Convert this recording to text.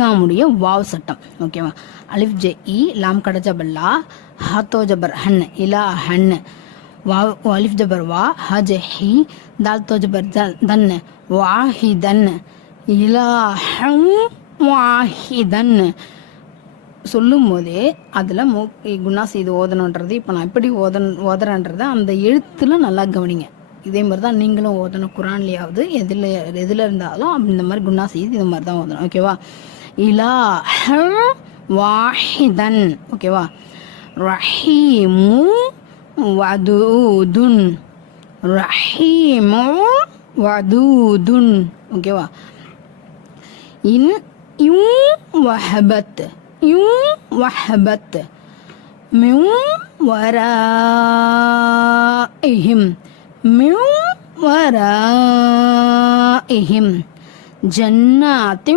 இஸ்லாமுடைய வாவ் சட்டம். ஓகேவா? அலிஃப் ஜெ இ லாம் கட ஜபர் லா ஹாத்தோ ஜபர் ஹன் இலா ஹன் வாவ் அலிஃப் ஜபர் வா ஹ ஜெ ஹி தால் தோ ஜபர் தன் வாஹிதன் இலாஹன் வாஹிதன் சொல்லும் போதே அதில் குணா செய்து ஓதணுன்றது இப்போ நான் எப்படி ஓதுறேன்றதை அந்த எழுத்துல நல்லா கவனிங்க. இதே மாதிரி தான் நீங்களும் ஓதணும். குரான்லேயாவது எதில் இருந்தாலும் இந்த மாதிரி குணா செய்து இது மாதிரி தான் ஓதணும். ஓகேவா? இலாஹன் வாஹிதன். ஓகேவா? ரஹீமு வதூதுன் ரஹீமு வதூதுன். ஓகேவா? வஹபத் وهبت من ورائهم جنات